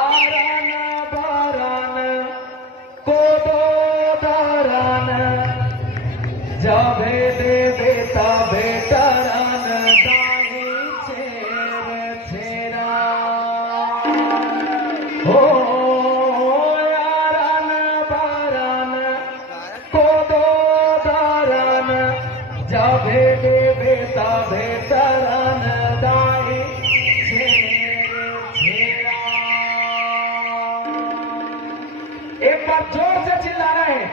आरान बारान कोदो दारान जाबे देवे तबे तारान दाही छेर छेरा हो आरान बारान कोदो दारान जाबे देवे तबे तारान दाही एक बार जोर से चिल्ला रहे हैं,